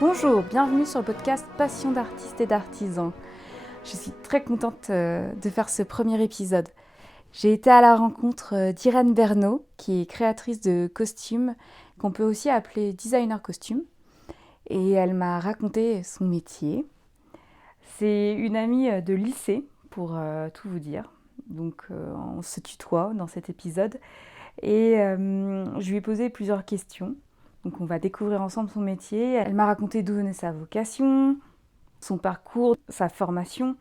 Bonjour, bienvenue sur le podcast Passion d'artistes et d'artisans. Je suis très contente de faire ce premier épisode. J'ai été à la rencontre d'Irène Bernot, qui est créatrice de costumes, qu'on peut aussi appeler designer costume. Et elle m'a raconté son métier. C'est une amie de lycée, pour tout vous dire. Donc on se tutoie dans cet épisode. Et je lui ai posé plusieurs questions. Donc on va découvrir ensemble son métier. Elle m'a raconté d'où venait sa vocation, son parcours, sa formation.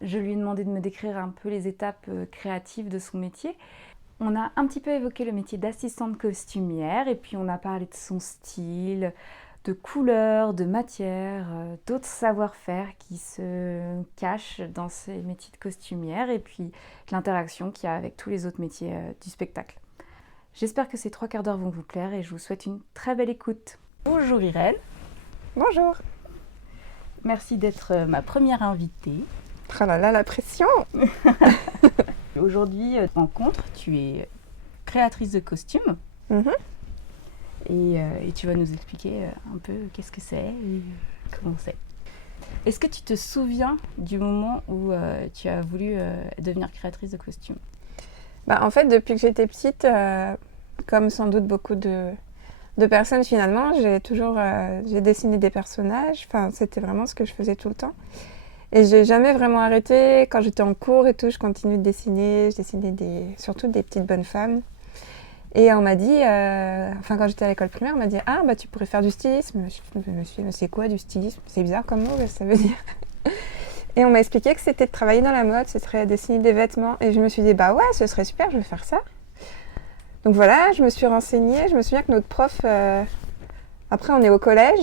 Je lui ai demandé de me décrire un peu les étapes créatives de son métier. On a un petit peu évoqué le métier d'assistante costumière et puis on a parlé de son style, de couleurs, de matières, d'autres savoir-faire qui se cachent dans ces métiers de costumière et puis l'interaction qu'il y a avec tous les autres métiers du spectacle. J'espère que ces 3 quarts d'heure vont vous plaire et je vous souhaite une très belle écoute. Bonjour Irène. Bonjour. Merci d'être ma première invitée. Oh là là, la pression. Aujourd'hui, rencontre, tu es créatrice de costumes. Et tu vas nous expliquer un peu qu'est-ce que c'est et comment c'est. Est-ce que tu te souviens du moment où tu as voulu devenir créatrice de costumes ? En fait, depuis que j'étais petite, comme sans doute beaucoup de personnes finalement, j'ai dessiné des personnages. Enfin, c'était vraiment ce que je faisais tout le temps. Et j'ai jamais vraiment arrêté. Quand j'étais en cours et tout, je continuais de dessiner. Je dessinais surtout des petites bonnes femmes. Et on m'a dit, quand j'étais à l'école primaire, on m'a dit « Ah, tu pourrais faire du stylisme ». Je me suis dit « C'est quoi du stylisme ? C'est bizarre comme mot, ça veut dire ». Et on m'a expliqué que c'était de travailler dans la mode, ce serait dessiner des vêtements. Et je me suis dit, ouais, ce serait super, je vais faire ça. Donc voilà, je me suis renseignée. Je me souviens que notre prof, après on est au collège,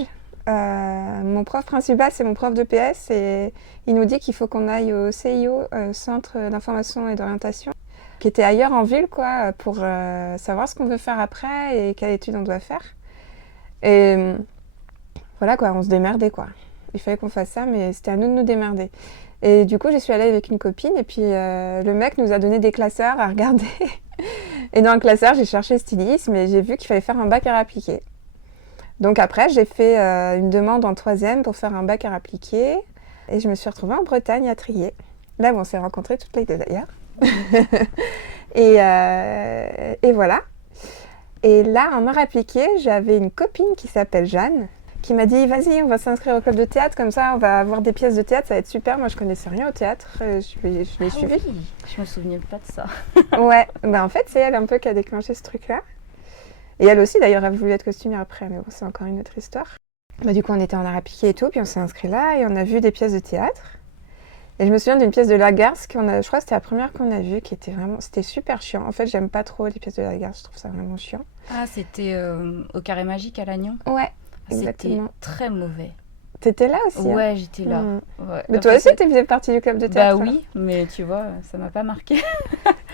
mon prof principal c'est mon prof de PS et il nous dit qu'il faut qu'on aille au CIO, Centre d'information et d'orientation, qui était ailleurs en ville, quoi, pour savoir ce qu'on veut faire après et quelle étude on doit faire. Et voilà, quoi, on se démerdait, quoi. Il fallait qu'on fasse ça, mais c'était à nous de nous démerder. Et du coup, j'y suis allée avec une copine et puis le mec nous a donné des classeurs à regarder. Et dans le classeur, j'ai cherché stylisme et j'ai vu qu'il fallait faire un bac à appliquer. Donc après, j'ai fait une demande en 3e pour faire un bac à appliquer et je me suis retrouvée en Bretagne à Trier. Là, on s'est rencontrés toutes les deux d'ailleurs. Et voilà. Et là, en art appliqué, j'avais une copine qui s'appelle Jeanne, qui m'a dit « Vas-y, on va s'inscrire au club de théâtre, comme ça on va avoir des pièces de théâtre, ça va être super ». Moi, je connaissais rien au théâtre, je l'ai suivi. Oui, je me souvenais pas de ça. Ouais, en fait, c'est elle un peu qui a déclenché ce truc-là. Et elle aussi, d'ailleurs, a voulu être costumière après, mais bon, c'est encore une autre histoire. Du coup, on était en art appliqué et tout, puis on s'est inscrit là, et on a vu des pièces de théâtre. Et je me souviens d'une pièce de Lagarce, je crois que c'était la première qu'on a vue, c'était super chiant. En fait, j'aime pas trop les pièces de Lagarce, je trouve ça vraiment chiant. Ah, c'était au Carré Magique à Lannion ? Ouais. C'était très mauvais. T'étais là aussi ? Ouais, j'étais là. Ouais. Mais toi aussi, tu faisais partie du club de théâtre ? Bah oui, mais tu vois, ça m'a pas marqué.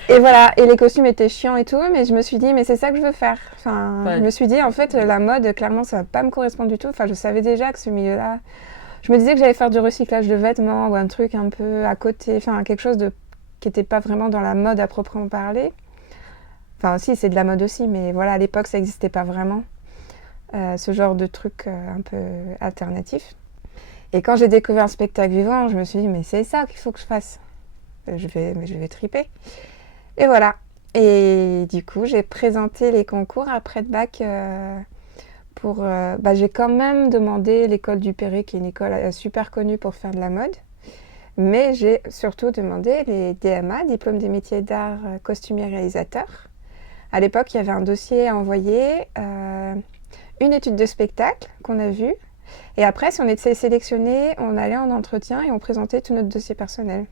Et voilà, et les costumes étaient chiants et tout, mais je me suis dit, mais c'est ça que je veux faire. Enfin, je me suis dit, en fait, la mode, clairement, ça va pas me correspondre du tout. Enfin, je savais déjà que ce milieu-là... Je me disais que j'allais faire du recyclage de vêtements ou un truc un peu à côté, enfin, quelque chose qui n'était pas vraiment dans la mode à proprement parler. Enfin, si, c'est de la mode aussi, mais voilà, à l'époque, ça n'existait pas vraiment. Ce genre de truc un peu alternatif. Et quand j'ai découvert un spectacle vivant, je me suis dit, mais c'est ça qu'il faut que je fasse. Je vais triper. Et voilà. Et du coup, j'ai présenté les concours après le bac j'ai quand même demandé l'école du Perret, qui est une école super connue pour faire de la mode. Mais j'ai surtout demandé les DMA, diplôme des métiers d'art, costumier réalisateur. À l'époque, il y avait un dossier à envoyer, une étude de spectacle qu'on a vue. Et après, si on était sélectionné, on allait en entretien et on présentait tout notre dossier personnel.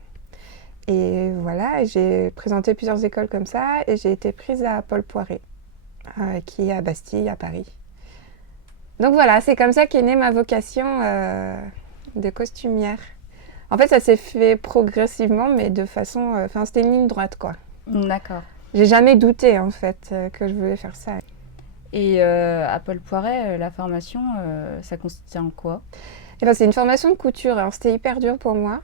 Et voilà, j'ai présenté plusieurs écoles comme ça et j'ai été prise à Paul Poiret, qui est à Bastille, à Paris. Donc voilà, c'est comme ça qu'est née ma vocation de costumière. En fait, ça s'est fait progressivement, mais de façon... c'était une ligne droite, quoi. D'accord. J'ai jamais douté, en fait, que je voulais faire ça. Et à Paul Poiret, la formation, ça consistait en quoi ? C'est une formation de couture. Alors, c'était hyper dur pour moi.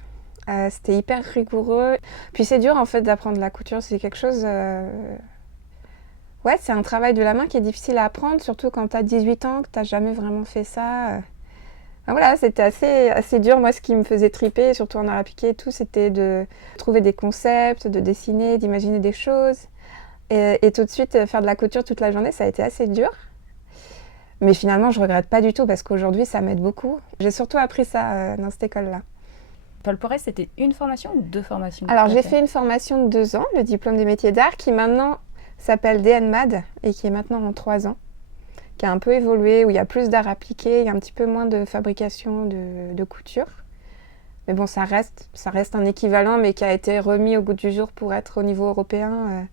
C'était hyper rigoureux. Puis c'est dur, en fait, d'apprendre la couture. C'est quelque chose... c'est un travail de la main qui est difficile à apprendre, surtout quand tu as 18 ans, que tu n'as jamais vraiment fait ça. Voilà, c'était assez dur. Moi, ce qui me faisait triper, surtout en art appliqué et tout, c'était de trouver des concepts, de dessiner, d'imaginer des choses. Et tout de suite, faire de la couture toute la journée, ça a été assez dur. Mais finalement, je regrette pas du tout parce qu'aujourd'hui, ça m'aide beaucoup. J'ai surtout appris ça dans cette école-là. Paul Porès, c'était une formation ou 2 formations? Alors, j'ai fait une formation de 2 ans, le diplôme des métiers d'art, qui maintenant s'appelle DNMAD et qui est maintenant en 3 ans, qui a un peu évolué, où il y a plus d'art appliqué, il y a un petit peu moins de fabrication de couture. Mais bon, ça reste un équivalent, mais qui a été remis au goût du jour pour être au niveau européen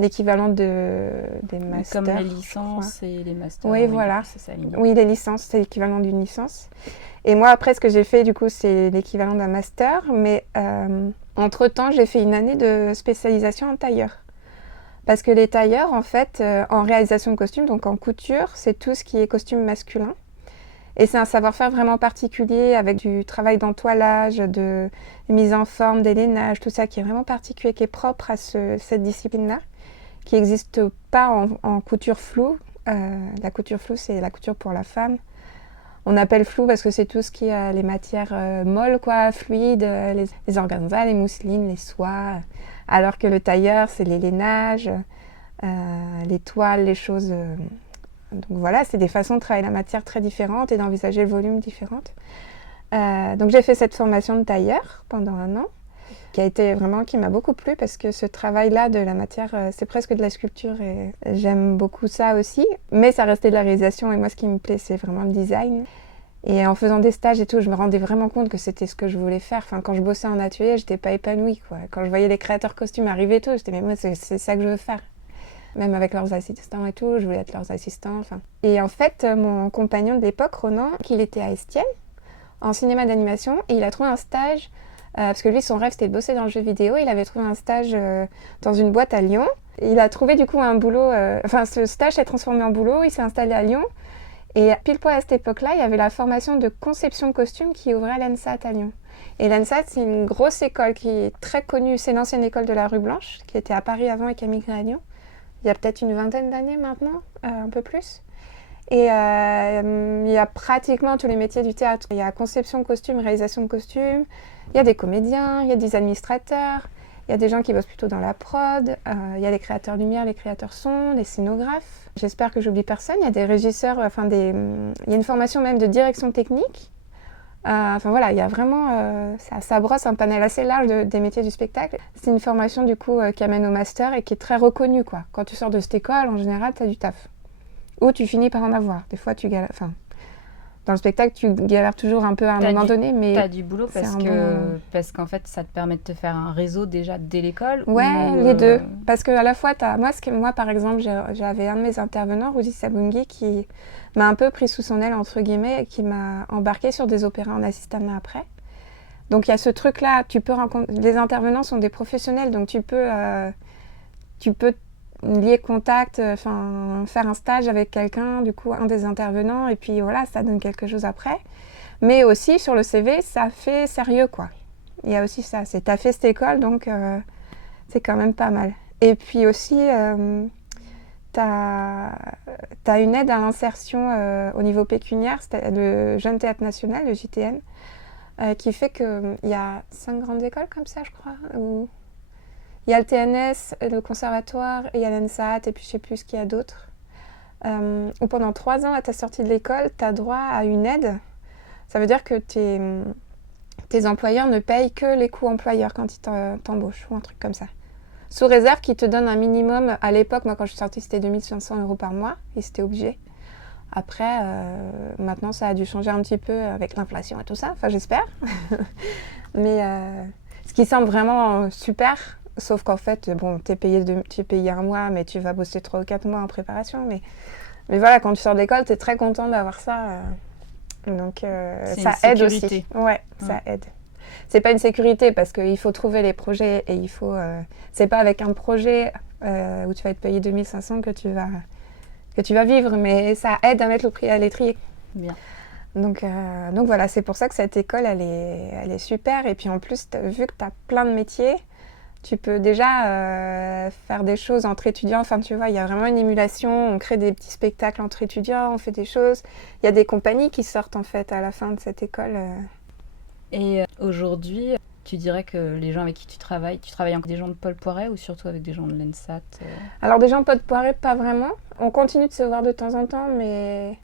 l'équivalent des masters. Comme les licences et les masters. Oui, voilà. C'est ça, ligne. Oui, les licences, c'est l'équivalent d'une licence. Et moi, après, ce que j'ai fait, du coup, c'est l'équivalent d'un master. Mais entre-temps, j'ai fait une année de spécialisation en tailleur. Parce que les tailleurs, en fait, en réalisation de costumes, donc en couture, c'est tout ce qui est costume masculin. Et c'est un savoir-faire vraiment particulier avec du travail d'entoilage, de mise en forme, d'élénage, tout ça qui est vraiment particulier, qui est propre à cette discipline-là, qui n'existe pas en couture floue. La couture floue, c'est la couture pour la femme. On appelle floue parce que c'est tout ce qui est les matières molles, quoi, fluides, les organzas, les mousselines, les soies. Alors que le tailleur, c'est les lainages, les toiles, les choses... Donc voilà, c'est des façons de travailler la matière très différentes et d'envisager le volume différentes. Donc j'ai fait cette formation de tailleur pendant 1 an, qui m'a beaucoup plu parce que ce travail-là de la matière, c'est presque de la sculpture et j'aime beaucoup ça aussi. Mais ça restait de la réalisation et moi ce qui me plaît c'est vraiment le design. Et en faisant des stages et tout, je me rendais vraiment compte que c'était ce que je voulais faire. Enfin, quand je bossais en atelier, j'étais pas épanouie, quoi. Quand je voyais les créateurs costumes arriver et tout, j'étais mais moi c'est ça que je veux faire. Même avec leurs assistants et tout, je voulais être leurs assistants. Enfin. Et en fait, mon compagnon de l'époque, Ronan, qu'il était à Estienne, en cinéma d'animation, et il a trouvé un stage, parce que lui, son rêve, c'était de bosser dans le jeu vidéo. Il avait trouvé un stage dans une boîte à Lyon. Et il a trouvé du coup un boulot, ce stage s'est transformé en boulot, il s'est installé à Lyon. Et pile poil à cette époque-là, il y avait la formation de conception costume qui ouvrait à l'ENSAT à Lyon. Et l'ENSAT, c'est une grosse école qui est très connue, c'est l'ancienne école de la rue Blanche, qui était à Paris avant et qui a migré à Lyon. Il y a peut-être une 20aine d'années maintenant, un peu plus. Et il y a pratiquement tous les métiers du théâtre. Il y a conception de costume, réalisation de costume, il y a des comédiens, il y a des administrateurs, il y a des gens qui bossent plutôt dans la prod, il y a les créateurs lumière, les créateurs son, les scénographes. J'espère que j'oublie personne. Il y a des régisseurs, il y a une formation même de direction technique. Enfin voilà, il y a vraiment, ça brosse un panel assez large des métiers du spectacle. C'est une formation du coup qui amène au master et qui est très reconnue, quoi. Quand tu sors de cette école, en général, tu as du taf. Ou tu finis par en avoir. Des fois, tu galères. Enfin, dans le spectacle, tu galères toujours un peu à un moment donné, mais t'as du boulot parce qu'en fait, ça te permet de te faire un réseau déjà dès l'école. Ouais, les deux. Parce que à la fois, moi par exemple, j'avais un de mes intervenants, Rudy Sabungi, qui m'a un peu pris sous son aile entre guillemets, et qui m'a embarqué sur des opéras en assistanat après. Donc il y a ce truc-là. Les intervenants sont des professionnels, donc tu peux lier contact, faire un stage avec quelqu'un, du coup un des intervenants, et puis voilà, ça donne quelque chose après. Mais aussi sur le CV, ça fait sérieux, quoi. Il y a aussi ça, t'as fait cette école, donc c'est quand même pas mal. Et puis aussi, t'as une aide à l'insertion au niveau pécuniaire, c'est le Jeune Théâtre National, le JTN, qui fait qu'il y a 5 grandes écoles comme ça, je crois, où il y a le TNS, le conservatoire, et il y a l'ENSAT, et puis je sais plus ce qu'il y a d'autre. Où pendant 3 ans, à ta sortie de l'école, tu as droit à une aide. Ça veut dire que tes employeurs ne payent que les coûts employeurs quand ils t'embauchent, ou un truc comme ça. Sous réserve qu'ils te donnent un minimum. À l'époque, moi quand je suis sortie, c'était 2 500 € par mois, et c'était obligé. Après, maintenant, ça a dû changer un petit peu avec l'inflation et tout ça, enfin j'espère. Mais ce qui semble vraiment super... Sauf qu'en fait, bon, tu es payé 1 mois, mais tu vas bosser 3 ou 4 mois en préparation. Mais voilà, quand tu sors d'école, tu es très content d'avoir ça. Donc, ça aide aussi. Ouais, ça aide. C'est pas une sécurité parce qu'il faut trouver les projets et il faut... c'est pas avec un projet où tu vas être payé 2 500 que tu vas vivre, mais ça aide à mettre le prix à l'étrier. Bien. Donc voilà, c'est pour ça que cette école, elle est super. Et puis en plus, vu que tu as plein de métiers, Tu peux déjà faire des choses entre étudiants. Enfin, tu vois, il y a vraiment une émulation. On crée des petits spectacles entre étudiants, on fait des choses. Il y a des compagnies qui sortent, en fait, à la fin de cette école. Et aujourd'hui, tu dirais que les gens avec qui tu travailles avec des gens de Paul Poiret ou surtout avec des gens de l'ENSAT Alors, des gens de Paul Poiret, pas vraiment. On continue de se voir de temps en temps, mais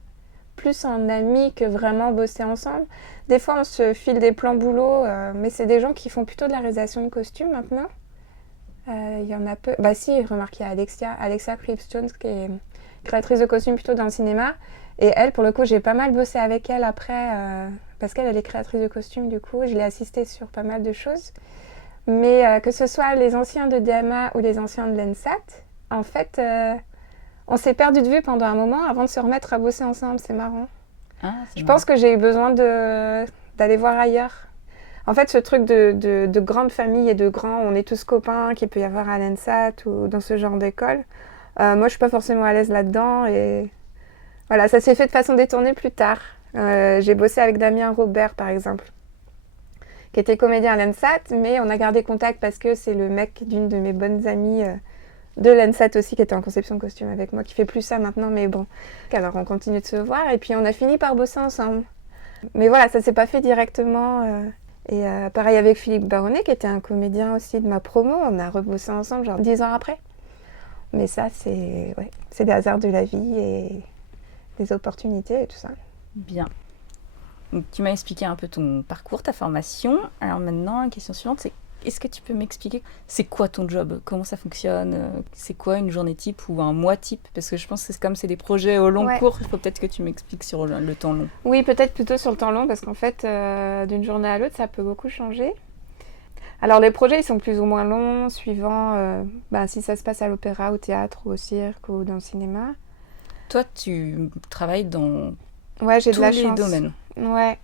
plus en amis que vraiment bosser ensemble. Des fois, on se file des plans boulot, mais c'est des gens qui font plutôt de la réalisation de costumes maintenant. Il y en a peu. Bah si, remarque, il y a Alexa Cripps-Jones qui est créatrice de costumes plutôt dans le cinéma. Et elle, pour le coup, j'ai pas mal bossé avec elle après, parce qu'elle est créatrice de costumes, du coup. Je l'ai assistée sur pas mal de choses. Mais que ce soit les anciens de DMA ou les anciens de l'ENSAT, en fait, on s'est perdu de vue pendant un moment avant de se remettre à bosser ensemble. C'est marrant. Je pense que j'ai eu besoin d'aller voir ailleurs. En fait, ce truc de grande famille et de grands, on est tous copains, qu'il peut y avoir à l'ENSAT ou dans ce genre d'école. Moi, je suis pas forcément à l'aise là-dedans. Et voilà, ça s'est fait de façon détournée plus tard. J'ai bossé avec Damien Robert, par exemple, qui était comédien à l'ENSAT, mais on a gardé contact parce que c'est le mec d'une de mes bonnes amies de l'ENSAT aussi, qui était en conception de costume avec moi, qui fait plus ça maintenant, mais bon. Alors, on continue de se voir et puis on a fini par bosser ensemble. Mais voilà, ça s'est pas fait directement. Et pareil avec Philippe Baronnet, qui était un comédien aussi de ma promo, on a rebossé ensemble genre 10 ans après. Mais ça, c'est des hasards de la vie et des opportunités et tout ça. Bien. Donc, tu m'as expliqué un peu ton parcours, ta formation. Alors maintenant, la question suivante, c'est est-ce que tu peux m'expliquer c'est quoi ton job? Comment ça fonctionne? C'est quoi une journée type ou un mois type? Parce que je pense que comme c'est des projets au long cours, il faut peut-être que tu m'expliques sur le temps long. Oui, peut-être plutôt sur le temps long, parce qu'en fait, d'une journée à l'autre, ça peut beaucoup changer. Alors les projets, ils sont plus ou moins longs, suivant si ça se passe à l'opéra, au théâtre, ou au cirque, ou dans le cinéma. Toi, tu travailles dans j'ai tous de la les chance. domaines. Ouais,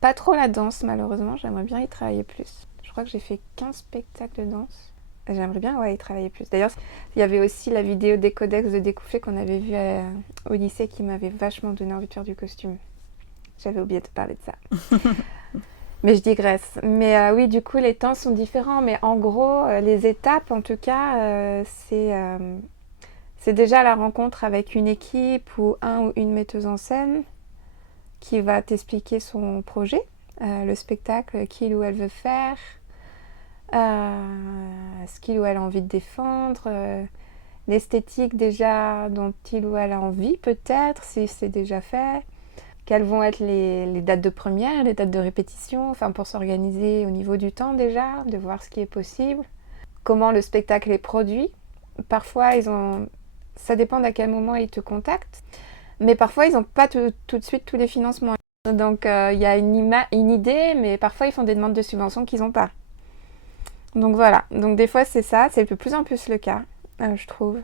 pas trop la danse, malheureusement, j'aimerais bien y travailler plus. Je crois que j'ai fait 15 spectacles de danse. J'aimerais bien y travailler plus. D'ailleurs, il y avait aussi la vidéo des codex de Découpé qu'on avait vue au lycée qui m'avait vachement donné envie de faire du costume. J'avais oublié de parler de ça. Mais je digresse. Mais oui, du coup, les temps sont différents. Mais en gros, les étapes, en tout cas, c'est déjà la rencontre avec une équipe ou un ou une metteuse en scène qui va t'expliquer son projet, le spectacle qu'il ou elle veut faire, ce qu'il ou elle a envie de défendre, l'esthétique déjà dont il ou elle a envie peut-être, si c'est déjà fait, quelles vont être les dates de première, les dates de répétition, enfin pour s'organiser au niveau du temps déjà, de voir ce qui est possible, comment le spectacle est produit. Parfois, ça dépend d'à quel moment ils te contactent, mais parfois ils n'ont pas tout de suite tous les financements. Donc il y a une idée, mais parfois ils font des demandes de subventions qu'ils n'ont pas. Donc voilà, donc des fois c'est ça, c'est de plus en plus le cas, je trouve.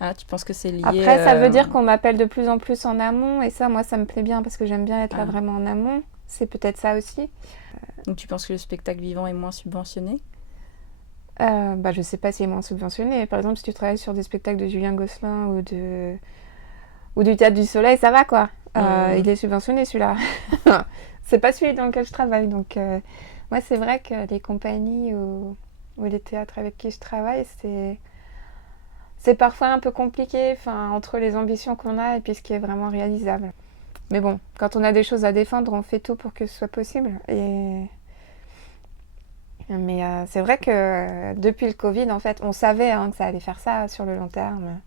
Ah, tu penses que c'est lié... Après, ça veut dire qu'on m'appelle de plus en plus en amont, et ça, moi, ça me plaît bien parce que j'aime bien être là vraiment en amont. C'est peut-être ça aussi. Donc tu penses que le spectacle vivant est moins subventionné? Je sais pas s'il est moins subventionné. Par exemple, si tu travailles sur des spectacles de Julien Gosselin ou du Théâtre du Soleil, ça va quoi. Il est subventionné celui-là. C'est pas celui dans lequel je travaille. Donc, moi, c'est vrai que les compagnies ou les théâtres avec qui je travaille, c'est parfois un peu compliqué entre les ambitions qu'on a et puis ce qui est vraiment réalisable. Mais bon, quand on a des choses à défendre, on fait tout pour que ce soit possible. Mais c'est vrai que depuis le Covid, en fait, on savait que ça allait faire ça sur le long terme.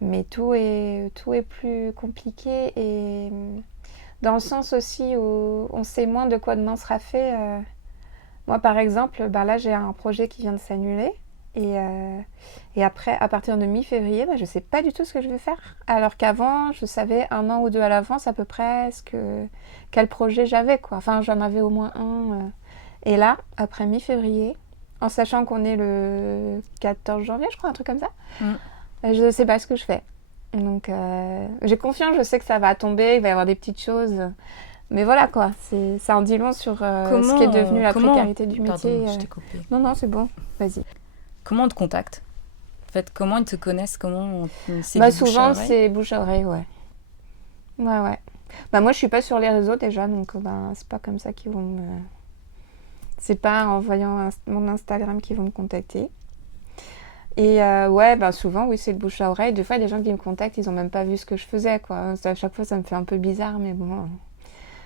Mais tout est plus compliqué et dans le sens aussi où on sait moins de quoi demain sera fait. Moi, par exemple, là, j'ai un projet qui vient de s'annuler. Et après, à partir de mi-février, je ne sais pas du tout ce que je vais faire. Alors qu'avant, je savais 1 an ou 2 à l'avance à peu près quel projet j'avais, quoi. Enfin, j'en avais au moins un. Et là, après mi-février, en sachant qu'on est le 14 janvier, je crois, un truc comme ça, je ne sais pas ce que je fais. Donc, j'ai confiance, je sais que ça va tomber, il va y avoir des petites choses. Mais voilà, quoi. Ça en dit long sur ce qui est devenu la précarité du métier. Pardon, je t'ai coupé. Non, c'est bon. Vas-y. Comment on te contacte? En fait, comment ils te connaissent? Souvent, c'est bouche à oreille, ouais. Ouais. Moi, je suis pas sur les réseaux déjà, donc c'est pas comme ça qu'ils vont me... C'est pas en voyant mon Instagram qu'ils vont me contacter. Et ouais, ben souvent, oui, c'est le bouche à oreille. Des fois, il y a des gens qui me contactent, ils ont même pas vu ce que je faisais, quoi. À chaque fois, ça me fait un peu bizarre, mais bon.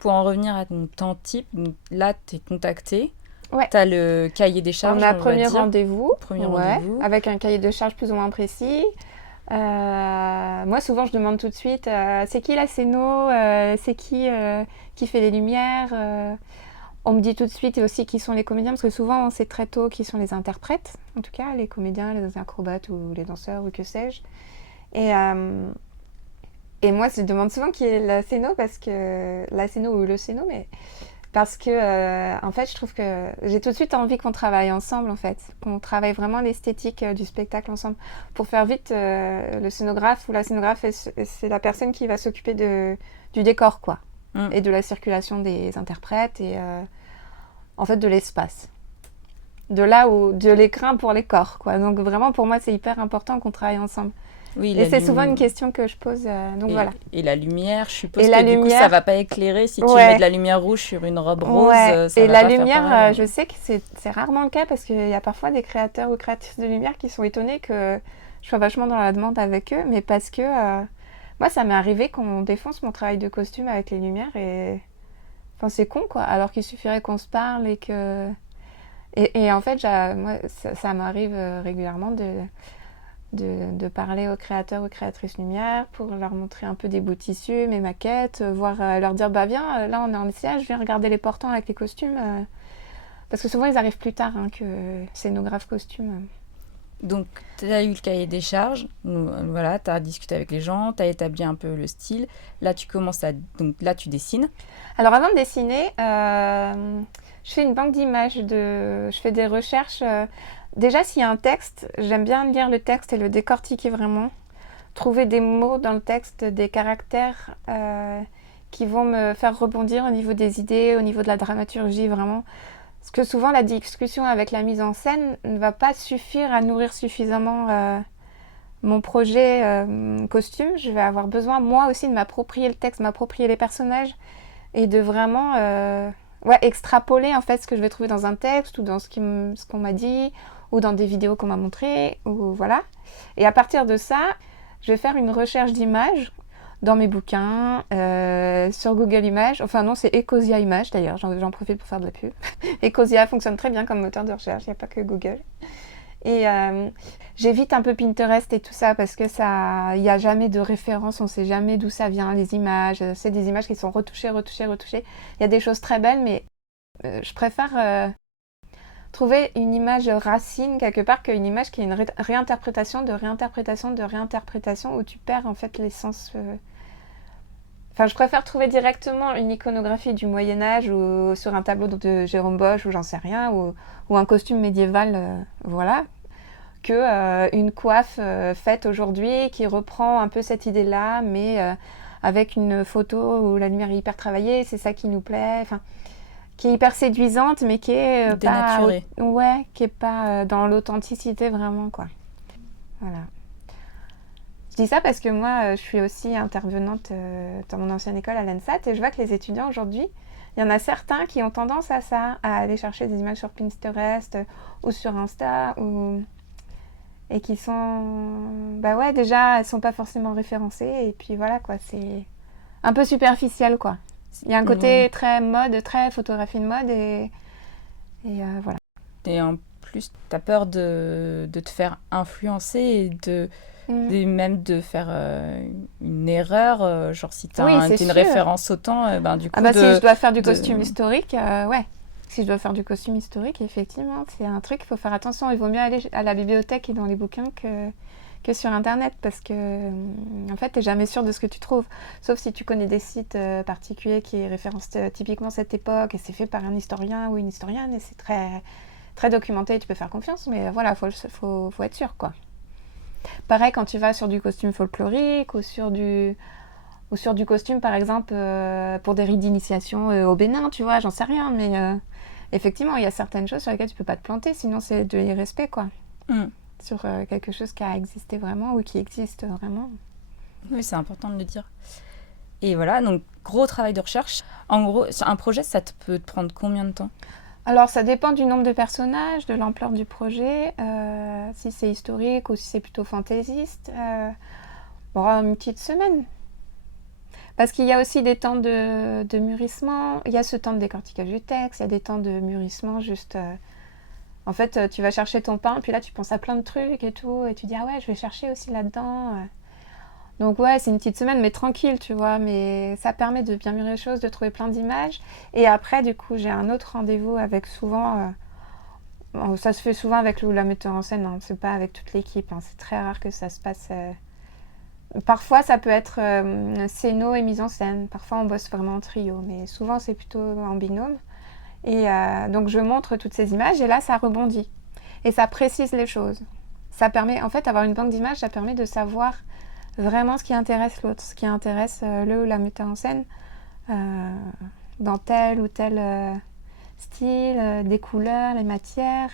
Pour en revenir à ton temps type, donc là, tu es contacté. Ouais. Tu as le cahier des charges, On a va premier dire. rendez-vous. Premier Ouais, rendez-vous. avec un cahier de charges plus ou moins précis. Moi, souvent, je demande tout de suite c'est qui la scéno, c'est qui fait les lumières. On me dit tout de suite aussi qui sont les comédiens, parce que souvent, on sait très tôt qui sont les interprètes, en tout cas, les comédiens, les acrobates ou les danseurs ou que sais-je. Et moi, je demande souvent qui est la scéno, parce que la scéno ou le scéno, mais parce que en fait, je trouve que j'ai tout de suite envie qu'on travaille ensemble, en fait, qu'on travaille vraiment l'esthétique du spectacle ensemble. Pour faire vite, le scénographe ou la scénographe, c'est la personne qui va s'occuper du décor, quoi, et de la circulation des interprètes et en fait de l'espace, de l'écrin pour les corps, quoi. Donc vraiment, pour moi, c'est hyper important qu'on travaille ensemble. Oui, et c'est souvent une question que je pose, donc voilà. Et la lumière, je suppose et que du coup, ça va pas éclairer si tu mets de la lumière rouge sur une robe rose. Ouais. Ça et va la pas lumière, faire pareil. je sais que c'est rarement le cas, parce qu'il y a parfois des créateurs ou créatrices de lumière qui sont étonnés que je sois vachement dans la demande avec eux, mais parce que moi, ça m'est arrivé qu'on défonce mon travail de costume avec les lumières, et enfin, c'est con, quoi, alors qu'il suffirait qu'on se parle et que... Et en fait, moi, ça m'arrive régulièrement de parler aux créateurs ou créatrices lumière pour leur montrer un peu des bouts de tissu, mes maquettes, voire leur dire viens, là on est en essayage, viens regarder les portants avec les costumes. Parce que souvent ils arrivent plus tard que scénographe costume. Donc, tu as eu le cahier des charges, voilà, tu as discuté avec les gens, tu as établi un peu le style. Là, donc là, tu dessines. Alors, avant de dessiner, je fais une banque d'images, je fais des recherches. Déjà, s'il y a un texte, j'aime bien lire le texte et le décortiquer vraiment. Trouver des mots dans le texte, des caractères qui vont me faire rebondir au niveau des idées, au niveau de la dramaturgie, vraiment. Parce que souvent, la discussion avec la mise en scène ne va pas suffire à nourrir suffisamment mon projet costume. Je vais avoir besoin, moi aussi, de m'approprier le texte, m'approprier les personnages et de vraiment extrapoler en fait ce que je vais trouver dans un texte ou dans ce qu'on m'a dit ou dans des vidéos qu'on m'a montrées. Voilà. Et à partir de ça, je vais faire une recherche d'images dans mes bouquins, sur Google Images. Enfin non, c'est Ecosia Images d'ailleurs, j'en profite pour faire de la pub. Ecosia fonctionne très bien comme moteur de recherche, il n'y a pas que Google. Et j'évite un peu Pinterest et tout ça parce que il n'y a jamais de référence, on ne sait jamais d'où ça vient, les images. C'est des images qui sont retouchées. Il y a des choses très belles, mais je préfère trouver une image racine quelque part qu'une image qui est une réinterprétation de réinterprétation où tu perds en fait l'essence. Enfin, je préfère trouver directement une iconographie du Moyen-Âge ou sur un tableau de Jérôme Bosch ou j'en sais rien, ou un costume médiéval, voilà, que une coiffe faite aujourd'hui qui reprend un peu cette idée-là, mais avec une photo où la lumière est hyper travaillée, c'est ça qui nous plaît, enfin, qui est hyper séduisante, mais qui est dénaturée. Qui est pas dans l'authenticité vraiment, quoi. Voilà. Je dis ça parce que moi, je suis aussi intervenante dans mon ancienne école à l'ENSAT et je vois que les étudiants aujourd'hui, il y en a certains qui ont tendance à ça, à aller chercher des images sur Pinterest ou sur Insta et qui sont... déjà, elles sont pas forcément référencées et puis voilà, quoi, c'est un peu superficiel, quoi. Il y a un côté très mode, très photographie de mode et voilà. Et en plus, tu as peur de te faire influencer et même de faire une erreur, genre si tu as une référence autant, du coup... si je dois faire du costume historique, Si je dois faire du costume historique, effectivement, c'est un truc, il faut faire attention. Il vaut mieux aller à la bibliothèque et dans les bouquins que sur Internet parce que, en fait, tu n'es jamais sûr de ce que tu trouves. Sauf si tu connais des sites particuliers qui référencent typiquement cette époque et c'est fait par un historien ou une historienne et c'est très, très documenté, tu peux faire confiance. Mais voilà, faut être sûr, quoi. Pareil quand tu vas sur du costume folklorique ou sur du costume, par exemple, pour des rites d'initiation au Bénin, tu vois, j'en sais rien. Mais effectivement, il y a certaines choses sur lesquelles tu peux pas te planter, sinon c'est de l'irrespect, quoi. Sur quelque chose qui a existé vraiment ou qui existe vraiment. Oui, c'est important de le dire. Et voilà, donc gros travail de recherche. En gros, un projet, ça peut te prendre combien de temps ? Alors, ça dépend du nombre de personnages, de l'ampleur du projet, si c'est historique ou si c'est plutôt fantaisiste. Une petite semaine. Parce qu'il y a aussi des temps de mûrissement. Il y a ce temps de décortiquage du texte, il y a des temps de mûrissement juste... En fait, tu vas chercher ton pain, puis là, tu penses à plein de trucs et tout, et tu dis, ah ouais, je vais chercher aussi là-dedans. Donc ouais, c'est une petite semaine, mais tranquille, tu vois, mais ça permet de bien mûrir les choses, de trouver plein d'images. Et après, du coup, j'ai un autre rendez-vous avec souvent... ça se fait souvent avec la metteur en scène, hein, c'est pas avec toute l'équipe, hein, c'est très rare que ça se passe... Parfois, ça peut être scéno et mise en scène. Parfois, on bosse vraiment en trio, mais souvent, c'est plutôt en binôme. Et donc, je montre toutes ces images et là, ça rebondit. Et ça précise les choses. Ça permet, en fait, avoir une banque d'images, ça permet de savoir vraiment ce qui intéresse l'autre, ce qui intéresse le ou la metteur en scène dans tel ou tel style, des couleurs, les matières,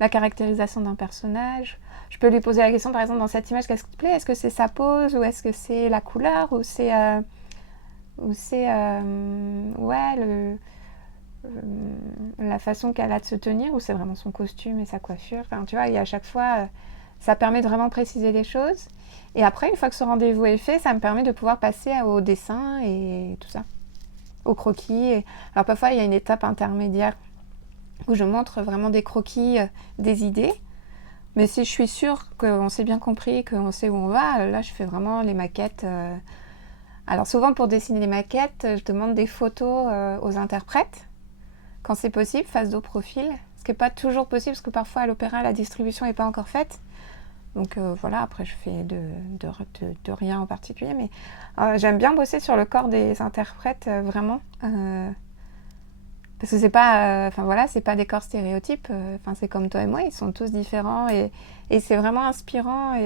la caractérisation d'un personnage. Je peux lui poser la question, par exemple, dans cette image, qu'est-ce qui te plaît? Est-ce que c'est sa pose ou est-ce que c'est la couleur ou c'est la façon qu'elle a de se tenir ou c'est vraiment son costume et sa coiffure. Enfin, tu vois, et à chaque fois, ça permet de vraiment préciser les choses. Et après, une fois que ce rendez-vous est fait, ça me permet de pouvoir passer au dessin et tout ça, au croquis. Alors parfois, il y a une étape intermédiaire où je montre vraiment des croquis, des idées. Mais si je suis sûre qu'on s'est bien compris, qu'on sait où on va, là, je fais vraiment les maquettes. Alors souvent, pour dessiner les maquettes, je demande des photos aux interprètes, quand c'est possible, face dos profil. Ce qui n'est pas toujours possible, parce que parfois, à l'opéra, la distribution n'est pas encore faite. Donc voilà, après, je fais de rien en particulier. Mais j'aime bien bosser sur le corps des interprètes, vraiment. Parce que c'est pas, c'est pas des corps stéréotypes. C'est comme toi et moi, ils sont tous différents et c'est vraiment inspirant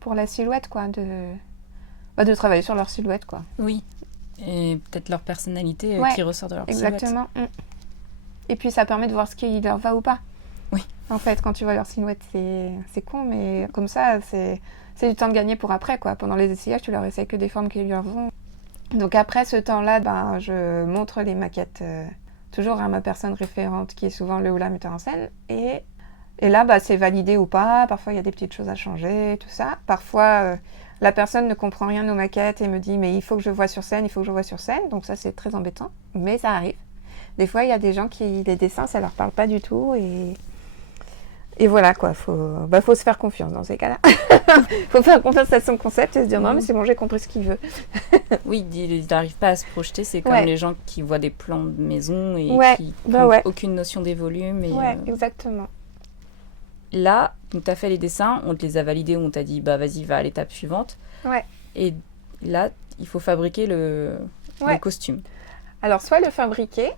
pour la silhouette, quoi, de travailler sur leur silhouette, quoi. Oui, et peut-être leur personnalité qui ressort de leur silhouette. Exactement. Et puis ça permet de voir ce qui leur va ou pas. Oui. En fait, quand tu vois leur silhouette, c'est con, mais comme ça, c'est du temps de gagner pour après, quoi. Pendant les essayages, tu leur essayes que des formes qui leur vont. Donc après ce temps-là, je montre les maquettes toujours à ma personne référente qui est souvent le ou la metteur en scène. Et là, c'est validé ou pas. Parfois, il y a des petites choses à changer, tout ça. Parfois, la personne ne comprend rien aux maquettes et me dit « mais il faut que je vois sur scène, il faut que je vois sur scène ». Donc ça, c'est très embêtant, mais ça arrive. Des fois, il y a des gens qui, les dessins, ça leur parle pas du tout et voilà, quoi. Faut se faire confiance dans ces cas-là. Faut faire confiance à son concept et se dire « non, mais c'est bon, j'ai compris ce qu'il veut ». Oui, il n'arrive pas à se projeter. C'est comme les gens qui voient des plans de maison et qui n'ont aucune notion des volumes. Exactement. Là, tu as fait les dessins, on te les a validés, on t'a dit « vas-y, va à l'étape suivante ». Ouais. Et là, il faut fabriquer le costume. Alors, soit le fabriquer,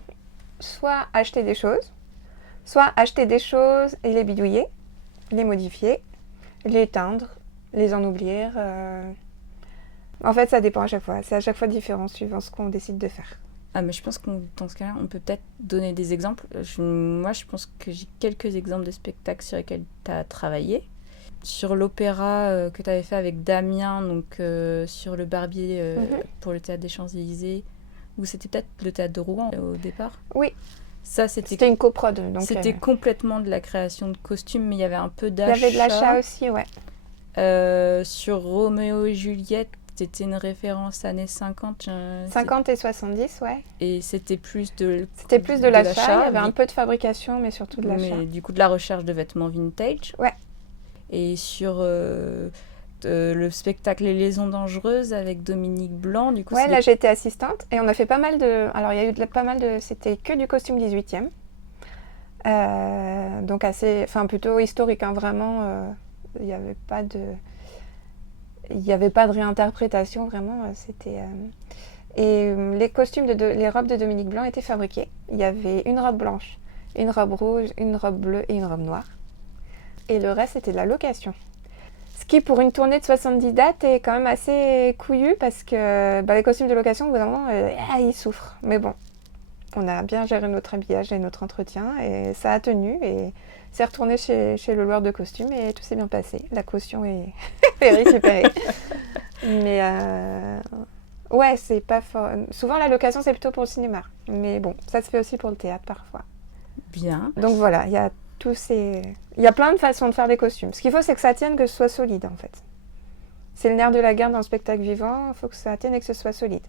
soit acheter des choses. Soit acheter des choses et les bidouiller, les modifier, les teindre, les ennoblir. En fait, ça dépend à chaque fois. C'est à chaque fois différent suivant ce qu'on décide de faire. Ah, mais je pense que dans ce cas-là, on peut peut-être donner des exemples. Moi, je pense que j'ai quelques exemples de spectacles sur lesquels tu as travaillé. Sur l'opéra que tu avais fait avec Damien, donc sur le Barbier pour le Théâtre des Champs-Élysées, ou c'était peut-être le Théâtre de Rouen au départ. Oui. Ça, c'était une coprode. C'était complètement de la création de costumes, mais il y avait un peu d'achat. Il y avait de l'achat aussi, ouais. Sur Roméo et Juliette, c'était une référence années 50. 50 et 70, ouais. Et c'était plus de l'achat. Il y avait un peu de fabrication, mais surtout de l'achat. Mais du coup, de la recherche de vêtements vintage. Ouais. Et sur le spectacle Les Liaisons dangereuses avec Dominique Blanc, du coup... Ouais, là, j'étais assistante. Et on a fait pas mal de... Alors, il y a eu pas mal de... C'était que du costume 18e. Donc, assez... Enfin, plutôt historique, hein, vraiment. Il n'y avait pas de... Il n'y avait pas de réinterprétation, vraiment. C'était... Et les costumes, les robes de Dominique Blanc étaient fabriquées. Il y avait une robe blanche, une robe rouge, une robe bleue et une robe noire. Et le reste, c'était de la location. Ce qui, pour une tournée de 70 dates, est quand même assez couillu parce que les costumes de location, au bout d'un moment, ils souffrent. Mais bon, on a bien géré notre habillage et notre entretien et ça a tenu. Et c'est retourné chez le loueur de costumes et tout s'est bien passé. La caution est récupérée. Mais ouais, c'est pas fort. Souvent, la location, c'est plutôt pour le cinéma. Mais bon, ça se fait aussi pour le théâtre parfois. Bien. Donc voilà, il y a il y a plein de façons de faire des costumes. Ce qu'il faut, c'est que ça tienne, que ce soit solide, en fait. C'est le nerf de la guerre dans le spectacle vivant, il faut que ça tienne et que ce soit solide.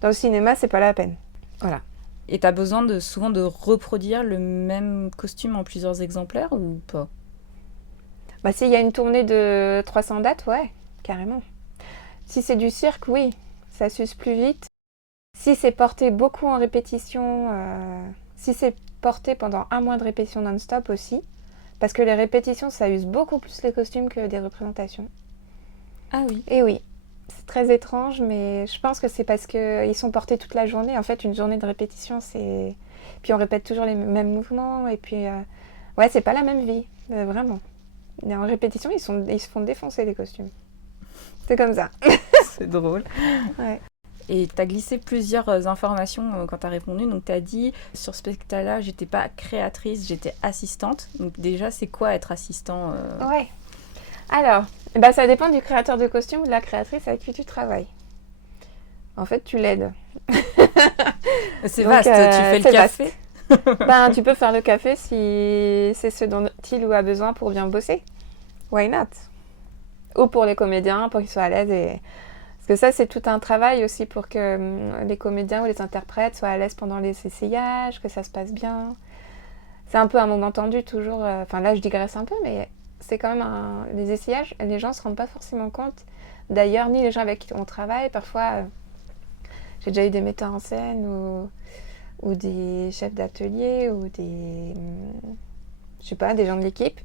Dans le cinéma, c'est pas la peine. Voilà. Et t'as besoin souvent de reproduire le même costume en plusieurs exemplaires ou pas? Bah, s'il y a une tournée de 300 dates, ouais, carrément. Si c'est du cirque, oui, ça s'use plus vite. Si c'est porté beaucoup en répétition, si c'est porté pendant un mois de répétition non-stop aussi, parce que les répétitions, ça use beaucoup plus les costumes que des représentations. Ah oui. Et oui, c'est très étrange, mais je pense que c'est parce qu'ils sont portés toute la journée. En fait, une journée de répétition, c'est... Puis on répète toujours les mêmes mouvements, et puis... Ouais, c'est pas la même vie, vraiment. Et en répétition, ils se font défoncer, les costumes. C'est comme ça. C'est drôle. Ouais. Et tu as glissé plusieurs informations quand tu as répondu. Donc, tu as dit, sur ce spectacle-là, j'étais pas créatrice, j'étais assistante. Donc, déjà, c'est quoi être assistant Ouais. Alors, bah, ça dépend du créateur de costume ou de la créatrice avec qui tu travailles. En fait, tu l'aides. C'est Donc, vaste, tu fais le café. Ben, tu peux faire le café si c'est ce dont il ou a besoin pour bien bosser. Why not? Ou pour les comédiens, pour qu'ils soient à l'aise. Parce que ça, c'est tout un travail aussi pour que les comédiens ou les interprètes soient à l'aise pendant les essayages, que ça se passe bien. C'est un peu un moment tendu toujours. Enfin, là, je digresse un peu, mais c'est quand même les essayages, les gens ne se rendent pas forcément compte. D'ailleurs, ni les gens avec qui on travaille. Parfois, j'ai déjà eu des metteurs en scène ou des chefs d'atelier ou je sais pas, des gens de l'équipe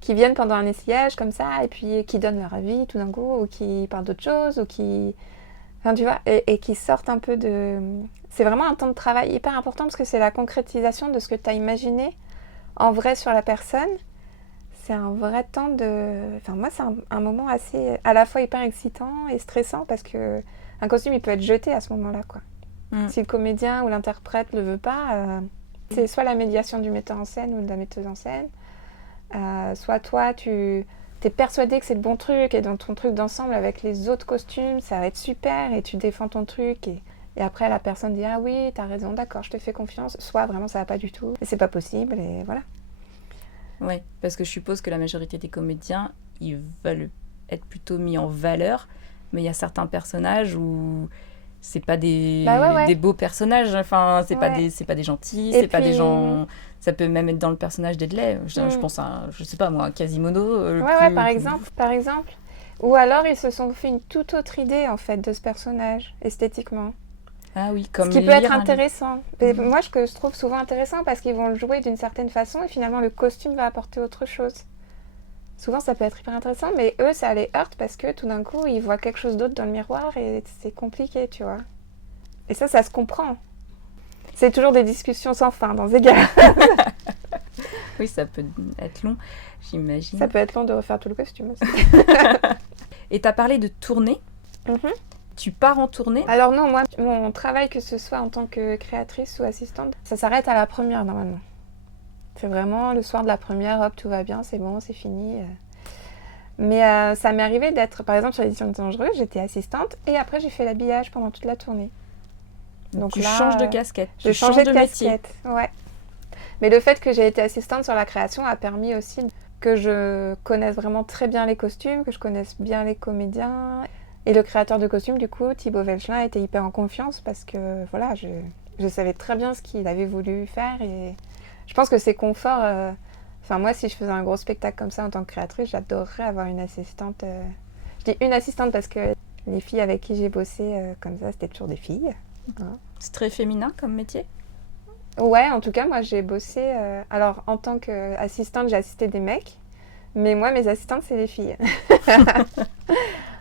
qui viennent pendant un essayage comme ça et puis qui donnent leur avis tout d'un coup ou qui parlent d'autre chose ou qui... Enfin, tu vois, et qui sortent un peu de... C'est vraiment un temps de travail hyper important parce que c'est la concrétisation de ce que tu as imaginé en vrai sur la personne. C'est un vrai temps de... Enfin, moi, c'est un moment assez... à la fois hyper excitant et stressant parce que un costume, il peut être jeté à ce moment-là, quoi. Si le comédien ou l'interprète ne le veut pas, c'est soit la médiation du metteur en scène ou de la metteuse en scène, soit toi, tu es persuadé que c'est le bon truc et dans ton truc d'ensemble avec les autres costumes, ça va être super et tu défends ton truc et après la personne dit « Ah oui, t'as raison, d'accord, je te fais confiance », soit vraiment ça va pas du tout et c'est pas possible et voilà. Oui, parce que je suppose que la majorité des comédiens, ils veulent être plutôt mis en valeur, mais il y a certains personnages où... c'est pas des beaux personnages, enfin c'est pas des gentils, c'est pas des gens, ça peut même être dans le personnage d'Edley. Je pense à, je sais pas moi, Quasimodo. Par exemple. Ou alors ils se sont fait une toute autre idée en fait de ce personnage esthétiquement. Ah oui, comme ce qui peut être intéressant. Moi, ce que je trouve souvent intéressant parce qu'ils vont le jouer d'une certaine façon et finalement le costume va apporter autre chose. Souvent, ça peut être hyper intéressant, mais eux, ça les heurte parce que tout d'un coup, ils voient quelque chose d'autre dans le miroir et c'est compliqué, tu vois. Et ça se comprend. C'est toujours des discussions sans fin dans ces gars. Oui, ça peut être long, j'imagine. Ça peut être long de refaire tout le costume aussi. Et tu as parlé de tournée. Tu pars en tournée? Alors non, moi, mon travail, que ce soit en tant que créatrice ou assistante, ça s'arrête à la première normalement. C'est vraiment le soir de la première, hop, tout va bien, c'est bon, c'est fini. Mais ça m'est arrivé d'être, par exemple, sur l'édition de Dangereux, j'étais assistante et après j'ai fait l'habillage pendant toute la tournée. Donc tu changes de casquette, je changeais de casquette, ouais. Mais le fait que j'ai été assistante sur la création a permis aussi que je connaisse vraiment très bien les costumes, que je connaisse bien les comédiens. Et le créateur de costumes, du coup, Thibaut Velchelin, était hyper en confiance parce que voilà, je savais très bien ce qu'il avait voulu faire et je pense que c'est confort. Enfin, moi, si je faisais un gros spectacle comme ça en tant que créatrice, j'adorerais avoir une assistante. Je dis une assistante parce que les filles avec qui j'ai bossé comme ça, c'était toujours des filles. Hein. C'est très féminin comme métier? Ouais, en tout cas, moi, j'ai bossé... alors, en tant qu'assistante, j'ai assisté des mecs. Mais moi, mes assistantes, c'est des filles.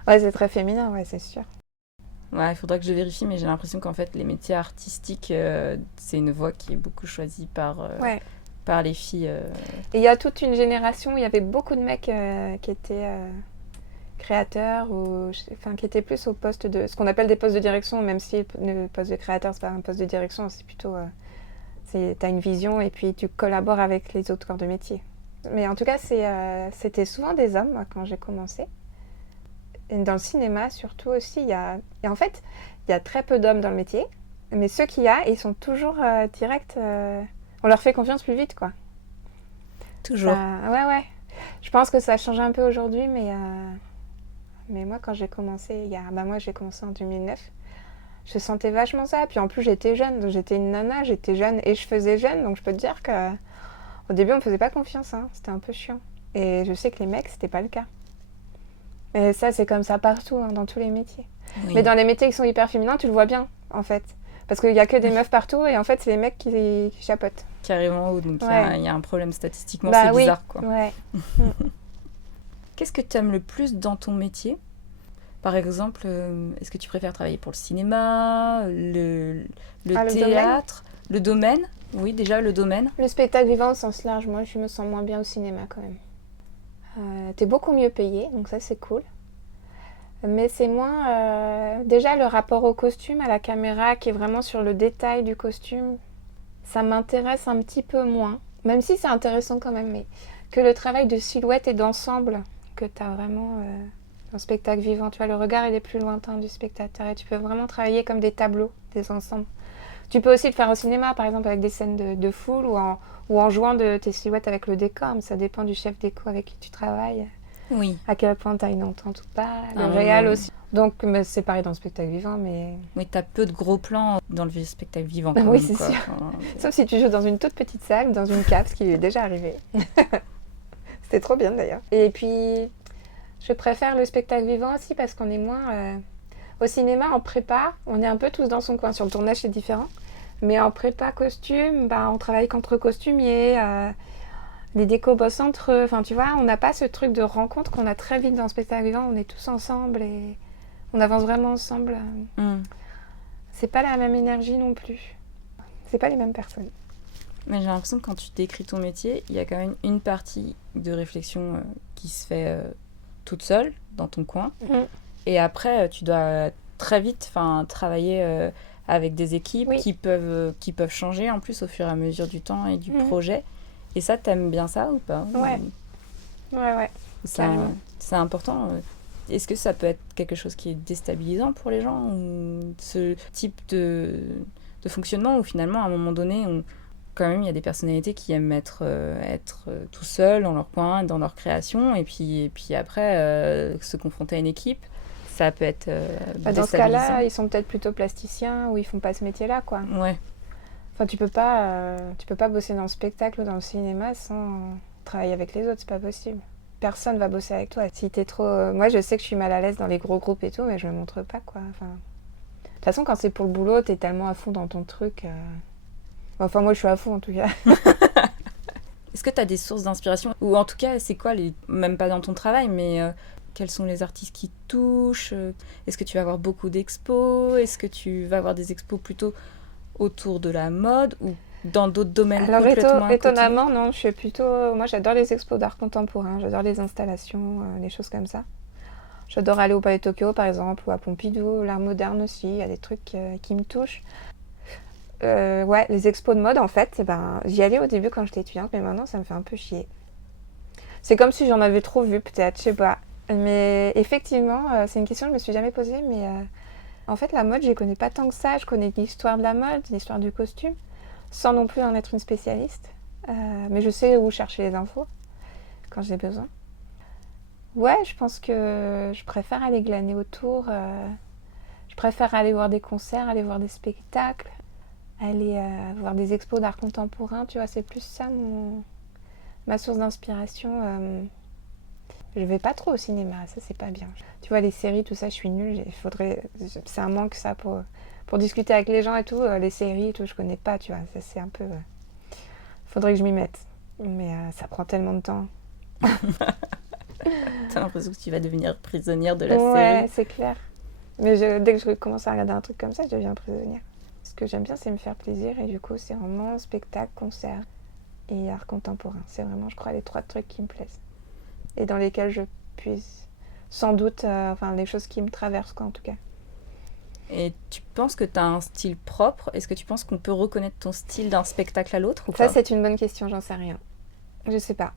Ouais, c'est très féminin, ouais, c'est sûr. Ouais, il faudra que je vérifie, mais j'ai l'impression qu'en fait, les métiers artistiques, c'est une voie qui est beaucoup choisie par les filles. Et il y a toute une génération où il y avait beaucoup de mecs qui étaient créateurs ou qui étaient plus au poste de... ce qu'on appelle des postes de direction, même si le poste de créateur, c'est pas un poste de direction, c'est plutôt... tu as une vision et puis tu collabores avec les autres corps de métier. Mais en tout cas, c'était souvent des hommes, moi, quand j'ai commencé. Et dans le cinéma, surtout aussi, il y a très peu d'hommes dans le métier. Mais ceux qu'il y a, ils sont toujours directs... on leur fait confiance plus vite, quoi. Toujours. Ouais. Je pense que ça a changé un peu aujourd'hui, mais moi, quand j'ai commencé, moi, j'ai commencé en 2009, je sentais vachement ça. Puis en plus, j'étais jeune, donc j'étais une nana, j'étais jeune et je faisais jeune, donc je peux te dire qu'au début, on me faisait pas confiance, hein. C'était un peu chiant. Et je sais que les mecs, c'était pas le cas. Et ça, c'est comme ça partout, hein, dans tous les métiers. Oui. Mais dans les métiers qui sont hyper féminins, tu le vois bien, en fait. Parce qu'il y a que des meufs partout et en fait, c'est les mecs qui chapotent. Carrément, donc il y a un problème statistiquement, Bah c'est oui. bizarre, quoi. Ouais. Qu'est-ce que tu aimes le plus dans ton métier ? Par exemple, est-ce que tu préfères travailler pour le cinéma, le théâtre, le domaine ? Oui, déjà le domaine. Le spectacle vivant au sens large, moi, je me sens moins bien au cinéma quand même. T'es beaucoup mieux payé, donc ça, c'est cool. Mais c'est moins... déjà, le rapport au costume, à la caméra, qui est vraiment sur le détail du costume, ça m'intéresse un petit peu moins. Même si c'est intéressant quand même, mais que le travail de silhouette et d'ensemble que tu as vraiment dans le spectacle vivant. Tu vois, le regard, il est plus lointain du spectateur et tu peux vraiment travailler comme des tableaux, des ensembles. Tu peux aussi le faire au cinéma, par exemple, avec des scènes de foule ou en jouant de tes silhouettes avec le décor. Mais ça dépend du chef déco avec qui tu travailles. Oui. À quel point tu as une entente ou pas. Le réal aussi. Donc, c'est pareil dans le spectacle vivant, mais... Oui, tu as peu de gros plans dans le spectacle vivant. Oui, c'est sûr. Sauf si tu joues dans une toute petite salle, dans une cave, ce qui lui est déjà arrivé. C'était trop bien, d'ailleurs. Et puis, je préfère le spectacle vivant aussi parce qu'on est moins... Au cinéma, en prépa, on est un peu tous dans son coin. Sur le tournage, c'est différent. Mais en prépa costume, on travaille qu'entre costumiers... Les décos bossent entre eux. Enfin, tu vois, on n'a pas ce truc de rencontre qu'on a très vite dans le spectacle vivant. On est tous ensemble et on avance vraiment ensemble. C'est pas la même énergie non plus. C'est pas les mêmes personnes. Mais j'ai l'impression que quand tu décris ton métier, il y a quand même une partie de réflexion qui se fait toute seule, dans ton coin. Et après, tu dois très vite travailler avec des équipes qui peuvent changer en plus au fur et à mesure du temps et du projet. Et ça, t'aimes bien ça ou pas ? Ouais. C'est important. Est-ce que ça peut être quelque chose qui est déstabilisant pour les gens ou ce type de fonctionnement où finalement, à un moment donné, quand même, il y a des personnalités qui aiment être tout seuls dans leur coin, dans leur création, et puis après, se confronter à une équipe, ça peut être déstabilisant. Dans ce cas-là, ils sont peut-être plutôt plasticiens ou ils font pas ce métier-là, quoi. Ouais. Enfin, tu peux pas bosser dans le spectacle ou dans le cinéma sans travailler avec les autres, c'est pas possible. Personne va bosser avec toi. Si t'es trop... Moi, je sais que je suis mal à l'aise dans les gros groupes et tout, mais je me montre pas, quoi. Enfin... De toute façon, quand c'est pour le boulot, t'es tellement à fond dans ton truc. Enfin, moi, je suis à fond, en tout cas. Est-ce que t'as des sources d'inspiration ? Ou en tout cas, c'est quoi, même pas dans ton travail, mais quels sont les artistes qui te touchent ? Est-ce que tu vas avoir beaucoup d'expos ? Est-ce que tu vas avoir des expos plutôt autour de la mode ou dans d'autres domaines complètement étonnamment, non, je suis plutôt... Moi, j'adore les expos d'art contemporain, j'adore les installations, les choses comme ça. J'adore aller au Palais de Tokyo, par exemple, ou à Pompidou, l'art moderne aussi, il y a des trucs qui me touchent. Les expos de mode, en fait, j'y allais au début quand j'étais étudiante, mais maintenant, ça me fait un peu chier. C'est comme si j'en avais trop vu, peut-être, je sais pas. Mais effectivement, c'est une question que je me suis jamais posée, mais... En fait, la mode, je ne connais pas tant que ça. Je connais l'histoire de la mode, l'histoire du costume, sans non plus en être une spécialiste. Mais je sais où chercher les infos quand j'ai besoin. Ouais, je pense que je préfère aller glaner autour. Je préfère aller voir des concerts, aller voir des spectacles, aller voir des expos d'art contemporain. Tu vois, c'est plus ça ma source d'inspiration. Je vais pas trop au cinéma, ça c'est pas bien. Tu vois, les séries, tout ça, je suis nulle. C'est un manque ça pour discuter avec les gens et tout. Les séries et tout, je connais pas, tu vois. Ça c'est un peu... Faudrait que je m'y mette. Mais ça prend tellement de temps. T'as l'impression que tu vas devenir prisonnière de la série. Ouais, c'est clair. Mais dès que je commence à regarder un truc comme ça, je deviens prisonnière. Ce que j'aime bien, c'est me faire plaisir. Et du coup, c'est vraiment spectacle, concert et art contemporain. C'est vraiment, je crois, les 3 trucs qui me plaisent. Et dans lesquels je puisse sans doute, les choses qui me traversent, quoi, en tout cas. Et tu penses que tu as un style propre ? Est-ce que tu penses qu'on peut reconnaître ton style d'un spectacle à l'autre ou pas ? Ça, c'est une bonne question, j'en sais rien. Je sais pas.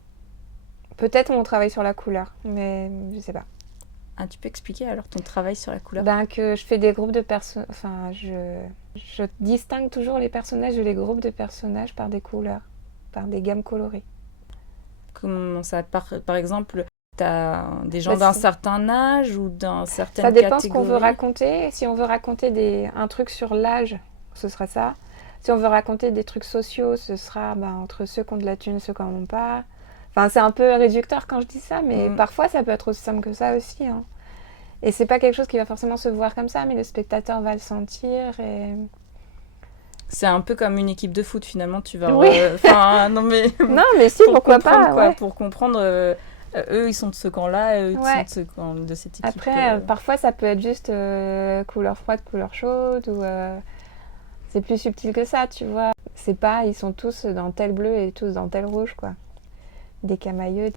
Peut-être on travaille sur la couleur, mais je sais pas. Ah, tu peux expliquer alors ton travail sur la couleur? Que je fais des groupes de personnes. Enfin, je distingue toujours les personnages et les groupes de personnages par des couleurs, par des gammes colorées. Comment ça, par exemple, tu as des gens Bah, d'un certain âge ou d'un certain Ça dépend catégorie? ce qu'on veut raconter. Si on veut raconter un truc sur l'âge, ce sera ça. Si on veut raconter des trucs sociaux, ce sera entre ceux qui ont de la thune, ceux qui n'en ont pas. Enfin, c'est un peu réducteur quand je dis ça, mais parfois ça peut être aussi simple que ça aussi. Hein. Et c'est pas quelque chose qui va forcément se voir comme ça, mais le spectateur va le sentir. C'est un peu comme une équipe de foot finalement, tu vas... Oui. Non mais... Non, mais si, pourquoi pas. Quoi, ouais. Pour comprendre, eux ils sont de ce camp-là, eux ils sont de, de cette équipe. Après, parfois ça peut être juste couleur froide, couleur chaude, ou c'est plus subtil que ça, tu vois. C'est pas, ils sont tous dans tel bleu et tous dans tel rouge, quoi. Des camailleux.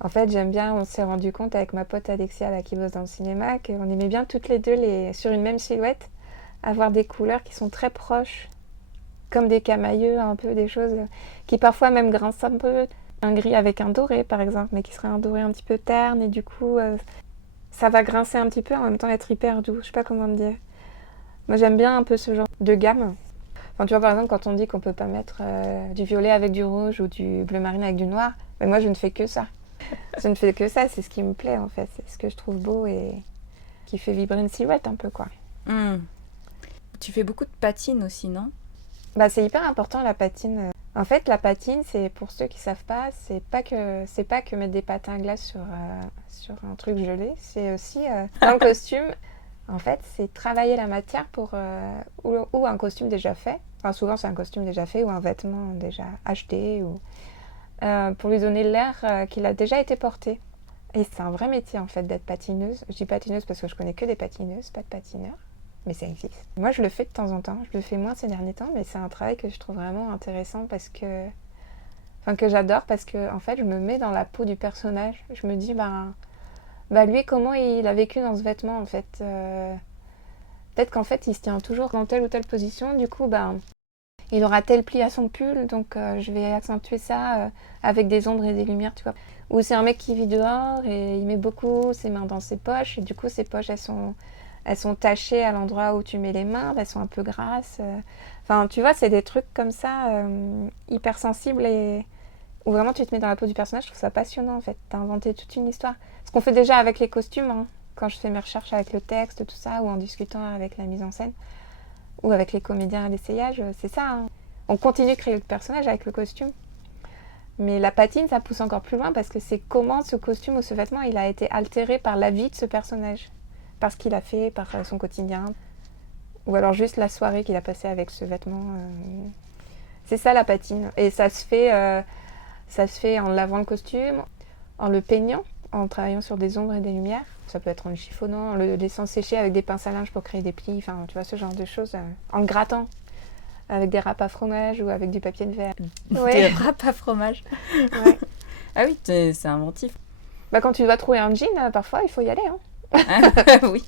En fait, j'aime bien, on s'est rendu compte avec ma pote Alexia, là, qui bosse dans le cinéma, qu'on aimait bien toutes les deux, sur une même silhouette, avoir des couleurs qui sont très proches, comme des camailleux, un peu des choses qui parfois même grincent un peu. Un gris avec un doré, par exemple, mais qui serait un doré un petit peu terne, et du coup, ça va grincer un petit peu, en même temps être hyper doux. Je sais pas comment te dire. Moi, j'aime bien un peu ce genre de gamme. Enfin, tu vois, par exemple, quand on dit qu'on peut pas mettre du violet avec du rouge ou du bleu marine avec du noir, mais moi, je ne fais que ça. Je ne fais que ça, c'est ce qui me plaît, en fait. C'est ce que je trouve beau et qui fait vibrer une silhouette un peu, quoi. Tu fais beaucoup de patine aussi, non? C'est hyper important, la patine. En fait, la patine, c'est pour ceux qui savent pas, c'est pas que mettre des patins à glace sur un truc gelé. C'est aussi dans le costume. En fait, c'est travailler la matière ou un costume déjà fait. Enfin, souvent, c'est un costume déjà fait ou un vêtement déjà acheté ou pour lui donner l'air qu'il a déjà été porté. Et c'est un vrai métier, en fait, d'être patineuse. Je dis patineuse parce que je connais que des patineuses, pas de patineurs. Mais ça existe. Moi, je le fais de temps en temps. Je le fais moins ces derniers temps, mais c'est un travail que je trouve vraiment intéressant que j'adore parce que, en fait, je me mets dans la peau du personnage. Je me dis, lui, comment il a vécu dans ce vêtement, en fait. Peut-être qu'en fait, il se tient toujours dans telle ou telle position. Du coup, il aura tel pli à son pull, donc je vais accentuer ça avec des ombres et des lumières, tu vois. Ou c'est un mec qui vit dehors et il met beaucoup ses mains dans ses poches, et du coup, ses poches, elles sont tachées à l'endroit où tu mets les mains, elles sont un peu grasses. Enfin, tu vois, c'est des trucs comme ça, hyper sensibles et où vraiment tu te mets dans la peau du personnage. Je trouve ça passionnant, en fait. T'as inventé toute une histoire. Ce qu'on fait déjà avec les costumes, hein, quand je fais mes recherches avec le texte, tout ça, ou en discutant avec la mise en scène, ou avec les comédiens à l'essayage, c'est ça. Hein. On continue de créer le personnage avec le costume. Mais la patine, ça pousse encore plus loin parce que c'est comment ce costume ou ce vêtement, il a été altéré par la vie de ce personnage. Par ce qu'il a fait, par son quotidien, ou alors juste la soirée qu'il a passée avec ce vêtement. C'est ça la patine. Et ça se fait en lavant le costume, en le peignant, en travaillant sur des ombres et des lumières. Ça peut être en le chiffonnant, en le laissant sécher avec des pinces à linge pour créer des plis, enfin tu vois ce genre de choses. En le grattant, avec des râpes à fromage ou avec du papier de verre. Des râpes à fromage. Ouais. Ah oui, c'est inventif. Quand tu dois trouver un jean, parfois il faut y aller. Hein. Oui.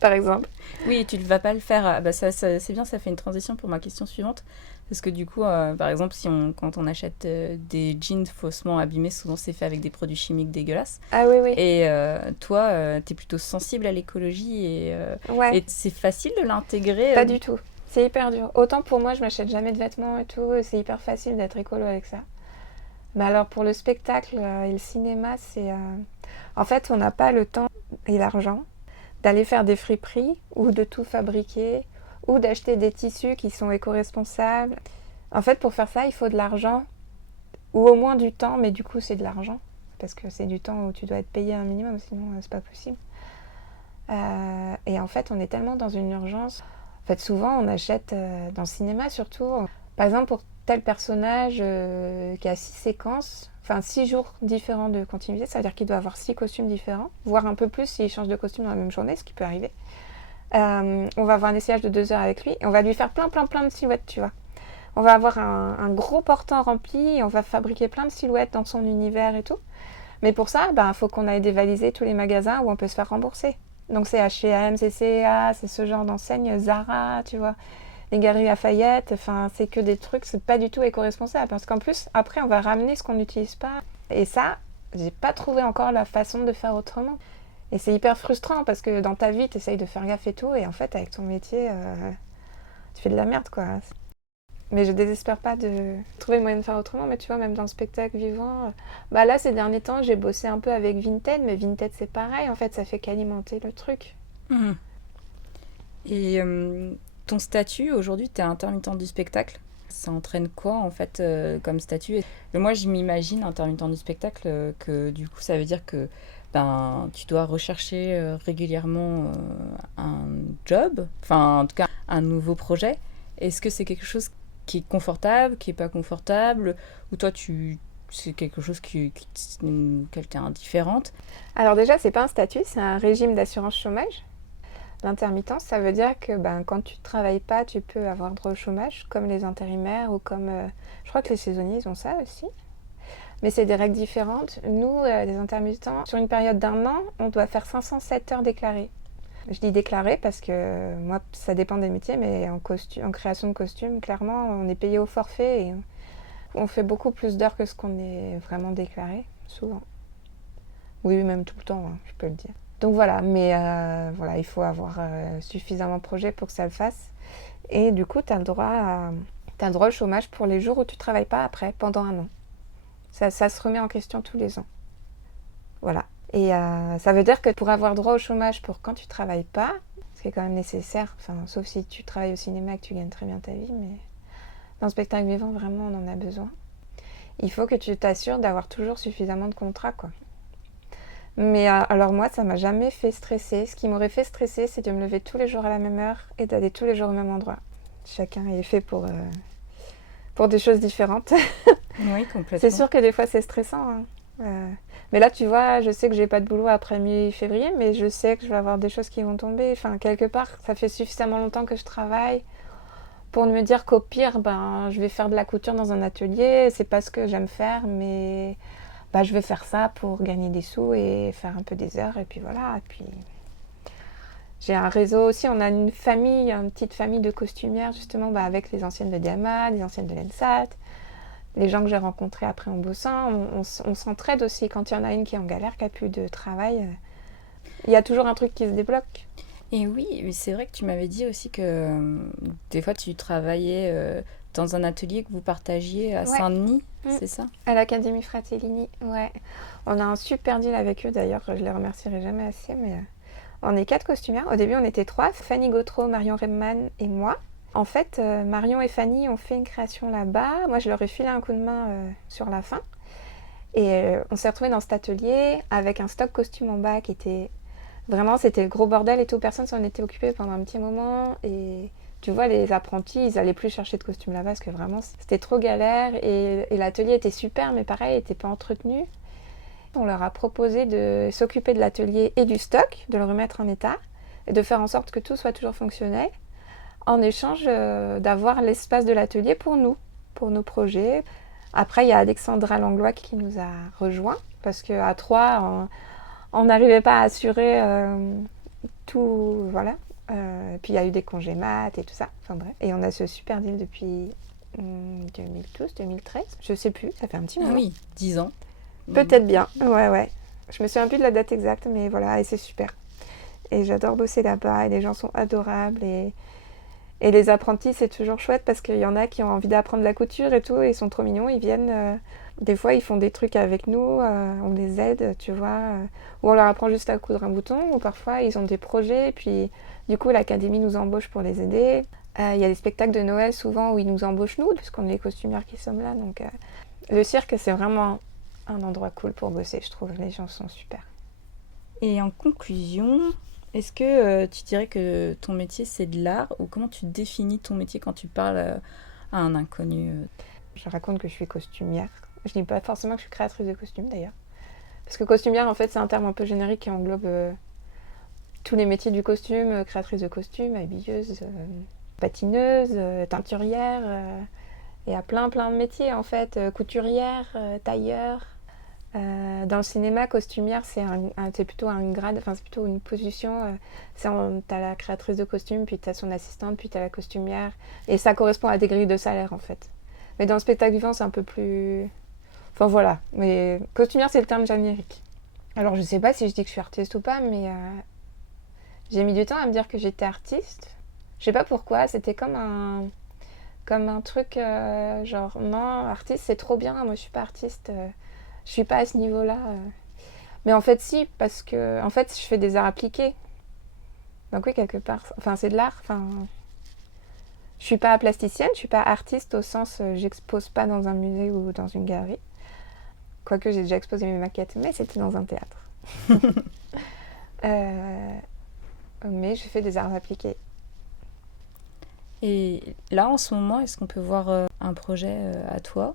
Par exemple. Oui, et tu ne vas pas le faire. Ça, c'est bien, ça fait une transition pour ma question suivante. Parce que du coup, par exemple, quand on achète des jeans faussement abîmés, souvent c'est fait avec des produits chimiques dégueulasses. Ah oui. Et toi, tu es plutôt sensible à l'écologie et c'est facile de l'intégrer Pas du tout. C'est hyper dur. Autant pour moi, je m'achète jamais de vêtements et tout. C'est hyper facile d'être écolo avec ça. Mais alors pour le spectacle et le cinéma, c'est... En fait, on n'a pas le temps et l'argent d'aller faire des friperies ou de tout fabriquer ou d'acheter des tissus qui sont éco-responsables. En fait, pour faire ça, il faut de l'argent ou au moins du temps, mais du coup, c'est de l'argent parce que c'est du temps où tu dois être payé un minimum, sinon c'est pas possible. Et en fait, on est tellement dans une urgence. En fait, souvent, on achète dans le cinéma surtout, par exemple, pour tel personnage qui a 6 séquences, enfin 6 jours différents de continuité, ça veut dire qu'il doit avoir 6 costumes différents, voire un peu plus s'il change de costume dans la même journée, ce qui peut arriver. On va avoir un essayage de 2 heures avec lui et on va lui faire plein de silhouettes, tu vois. On va avoir un gros portant rempli et on va fabriquer plein de silhouettes dans son univers et tout. Mais pour ça, faut qu'on aille dévaliser tous les magasins où on peut se faire rembourser. Donc c'est H&M, c'est C&A, c'est ce genre d'enseigne, Zara, tu vois. Les Galeries Lafayette, enfin c'est que des trucs, c'est pas du tout éco-responsable parce qu'en plus après on va ramener ce qu'on n'utilise pas et ça j'ai pas trouvé encore la façon de faire autrement. Et c'est hyper frustrant parce que dans ta vie, tu essayes de faire gaffe et tout, et en fait, avec ton métier, tu fais de la merde, quoi. Mais je désespère pas de trouver le moyen de faire autrement. Mais tu vois, même dans le spectacle vivant, bah là, ces derniers temps, j'ai bossé un peu avec Vinted, mais Vinted, c'est pareil. En fait, ça fait qu'alimenter le truc. Mhm. Et ton statut, aujourd'hui, tu es intermittent du spectacle. Ça entraîne quoi, en fait, comme statut? Et moi, je m'imagine, intermittent du spectacle, que du coup, ça veut dire que tu dois rechercher régulièrement un job, enfin, en tout cas, un nouveau projet. Est-ce que c'est quelque chose qui est confortable, qui est pas confortable, ou toi, c'est quelque chose auquel tu es indifférente? Alors déjà, c'est pas un statut, c'est un régime d'assurance chômage. L'intermittence, ça veut dire que quand tu ne travailles pas, tu peux avoir droit au chômage, comme les intérimaires ou comme... je crois que les saisonniers, ils ont ça aussi. Mais c'est des règles différentes. Nous, les intermittents, sur une période d'1 an, on doit faire 507 heures déclarées. Je dis déclarées parce que moi, ça dépend des métiers, mais en création de costumes, clairement, on est payé au forfait et on fait beaucoup plus d'heures que ce qu'on est vraiment déclaré, souvent. Oui, même tout le temps, hein, je peux le dire. Donc voilà, mais voilà, il faut avoir suffisamment de projets pour que ça le fasse. Et du coup, tu as le droit au chômage pour les jours où tu ne travailles pas après, pendant 1 an. Ça se remet en question tous les ans. Voilà. Et ça veut dire que pour avoir droit au chômage pour quand tu ne travailles pas, ce qui est quand même nécessaire, sauf si tu travailles au cinéma et que tu gagnes très bien ta vie, mais dans le spectacle vivant, vraiment, on en a besoin. Il faut que tu t'assures d'avoir toujours suffisamment de contrats, quoi. Mais alors moi, ça m'a jamais fait stresser. Ce qui m'aurait fait stresser, c'est de me lever tous les jours à la même heure et d'aller tous les jours au même endroit. Chacun est fait pour des choses différentes. Oui, complètement. C'est sûr que des fois, c'est stressant. Hein. Mais là, tu vois, je sais que j'ai pas de boulot après mi-février, mais je sais que je vais avoir des choses qui vont tomber. Enfin, quelque part, ça fait suffisamment longtemps que je travaille pour me dire qu'au pire, je vais faire de la couture dans un atelier. C'est pas ce que j'aime faire, mais... je vais faire ça pour gagner des sous et faire un peu des heures, et puis voilà. Et puis j'ai un réseau aussi, on a une petite famille de costumières, justement, avec les anciennes de Diama, les anciennes de l'ENSAT, les gens que j'ai rencontrés après en bossant. On s'entraide aussi quand il y en a une qui est en galère, qui n'a plus de travail. Il y a toujours un truc qui se débloque. Et oui, c'est vrai que tu m'avais dit aussi que des fois tu travaillais dans un atelier que vous partagiez à Saint-Denis, c'est ça? À l'Académie Fratellini, ouais. On a un super deal avec eux d'ailleurs, je les remercierai jamais assez, mais on est 4 costumières. Au début, on était 3, Fanny Gautreau, Marion Rebman et moi. En fait, Marion et Fanny ont fait une création là-bas. Moi, je leur ai filé un coup de main sur la fin. Et on s'est retrouvés dans cet atelier avec un stock costume en bas qui était... Vraiment, c'était le gros bordel et tout. Personne s'en était occupé pendant un petit moment. Et tu vois, les apprentis, ils allaient plus chercher de costumes là-bas parce que vraiment, c'était trop galère. Et l'atelier était super, mais pareil, il n'était pas entretenu. On leur a proposé de s'occuper de l'atelier et du stock, de le remettre en état et de faire en sorte que tout soit toujours fonctionnel, en échange d'avoir l'espace de l'atelier pour nous, pour nos projets. Après, il y a Alexandra Langlois qui nous a rejoints parce qu'à 3, on n'arrivait pas à assurer tout, voilà. Puis il y a eu des congés maths et tout ça, enfin bref. Et on a ce super deal depuis 2012, 2013, je sais plus, ça fait un petit moment. Oui, 10 ans. Peut-être bien, ouais. Je me souviens plus de la date exacte, mais voilà, et c'est super. Et j'adore bosser là-bas, et les gens sont adorables, et les apprentis, c'est toujours chouette, parce qu'il y en a qui ont envie d'apprendre la couture et tout, et ils sont trop mignons, ils viennent, des fois ils font des trucs avec nous, on les aide, tu vois, ou on leur apprend juste à coudre un bouton, ou parfois ils ont des projets, et puis du coup l'académie nous embauche pour les aider. Il y a des spectacles de Noël souvent où ils nous embauchent nous, puisqu'on est les costumières qui sommes là, donc le cirque c'est vraiment un endroit cool pour bosser, je trouve. Les gens sont super. Et en conclusion, est-ce que tu dirais que ton métier, c'est de l'art, ou comment tu définis ton métier quand tu parles à un inconnu? Je raconte que je suis costumière. Je dis pas forcément que je suis créatrice de costumes, d'ailleurs. Parce que costumière, en fait, c'est un terme un peu générique qui englobe tous les métiers du costume, créatrice de costumes, habilleuse, patineuse, teinturière... Il y a plein de métiers en fait, couturière, tailleur. Dans le cinéma, costumière, c'est plutôt un grade, c'est plutôt une position. T'as la créatrice de costumes, puis t'as son assistante, puis t'as la costumière. Et ça correspond à des grilles de salaire en fait. Mais dans le spectacle vivant, c'est un peu plus... Enfin voilà, mais costumière, c'est le terme générique. Alors, je sais pas si je dis que je suis artiste ou pas, mais j'ai mis du temps à me dire que j'étais artiste. Je sais pas pourquoi, c'était comme un truc genre, non, artiste, c'est trop bien, moi je suis pas artiste, je suis pas à ce niveau-là. Mais en fait, si, parce que en fait, je fais des arts appliqués. Donc, oui, quelque part, enfin, c'est de l'art. Enfin, je suis pas plasticienne, je suis pas artiste au sens, j'expose pas dans un musée ou dans une galerie. Quoique j'ai déjà exposé mes maquettes, mais c'était dans un théâtre. Mais je fais des arts appliqués. Et là, en ce moment, est-ce qu'on peut voir un projet à toi?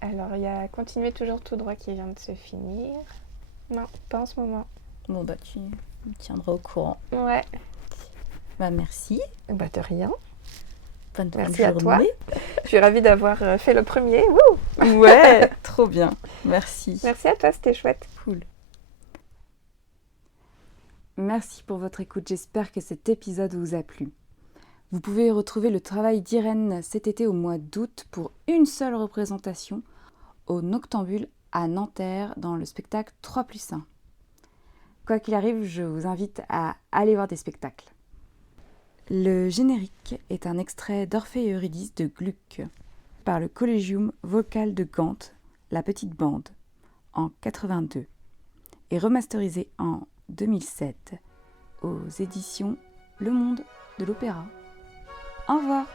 Alors, il y a Continuer toujours tout droit qui vient de se finir. Non, pas en ce moment. Bon, bah, tu me tiendras au courant. Ouais. Bah, merci. Bah, de rien. Bonne Merci à journée. toi. Je suis ravie d'avoir fait le premier. Wouh. Ouais, trop bien. Merci. Merci à toi, c'était chouette. Cool. Merci pour votre écoute, j'espère que cet épisode vous a plu. Vous pouvez retrouver le travail d'Irène cet été au mois d'août pour une seule représentation au Noctambule à Nanterre dans le spectacle 3+1. Quoi qu'il arrive, je vous invite à aller voir des spectacles. Le générique est un extrait d'Orphée et Eurydice de Gluck par le Collegium Vocal de Gand, la petite bande, en 82 et remasterisé en 2007 aux éditions Le Monde de l'Opéra. Au revoir!